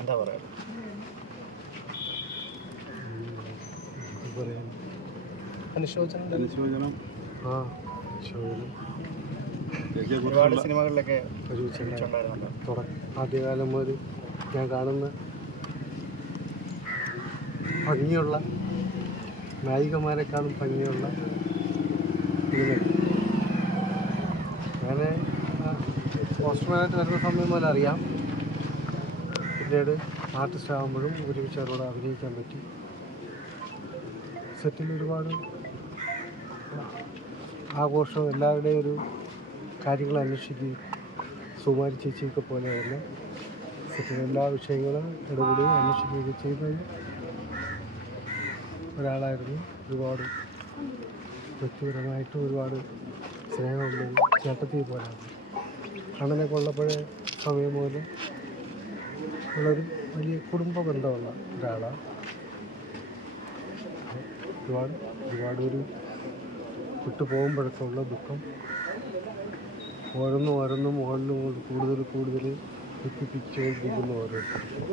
എന്താ പറയുക അനുശോചനം. അനുശോചനം. ആ ഒരുപാട് സിനിമകളിലൊക്കെ ആദ്യകാലം മുതൽ ഞാൻ കാണുന്ന ഭംഗിയുള്ള നായികമാരെക്കാളും ഭംഗിയുള്ള സിനിമ ഞാൻ പോസ്റ്റർമാനായിട്ട് വരുന്ന സമയം മുതൽ അറിയാം. പിന്നീട് ആർട്ടിസ്റ്റ് ആകുമ്പോഴും ഒരുമിച്ച് അവരോട് അഭിനയിക്കാൻ പറ്റി. സെറ്റിൽ ഒരുപാട് ആഘോഷം എല്ലാവരുടെയും ഒരു കാര്യങ്ങൾ അന്വേഷിക്കുകയും സുമാരി ചേച്ചിയൊക്കെ പോലെ തന്നെ സെറ്റിലെ എല്ലാ വിഷയങ്ങളും ഇടപെടുകയും അന്വേഷിക്കുകയൊക്കെ ചെയ്ത ഒരാളായിരുന്നു. ഒരുപാട് വ്യക്തിപരമായിട്ടും ഒരുപാട് സ്നേഹമുള്ള ചേട്ടത്തി പോലാണ് അണ്ണനെ ഉള്ളപ്പോഴേ സമയം മുതൽ ഉള്ളൊരു വലിയ കുടുംബ ബന്ധമുള്ള ഒരാളാണ്. ഒരുപാട് ഒരുപാട് ഒരു വിട്ടു പോകുമ്പോഴൊക്കെ ഉള്ള ദുഃഖം. ഓരോന്നും ഓരോന്നും മുകളിൽ കൂടുതൽ കൂടുതൽ ദുഃഖിപ്പിച്ചുകൊണ്ടിരിക്കുന്ന ഓരോരുത്തർക്കും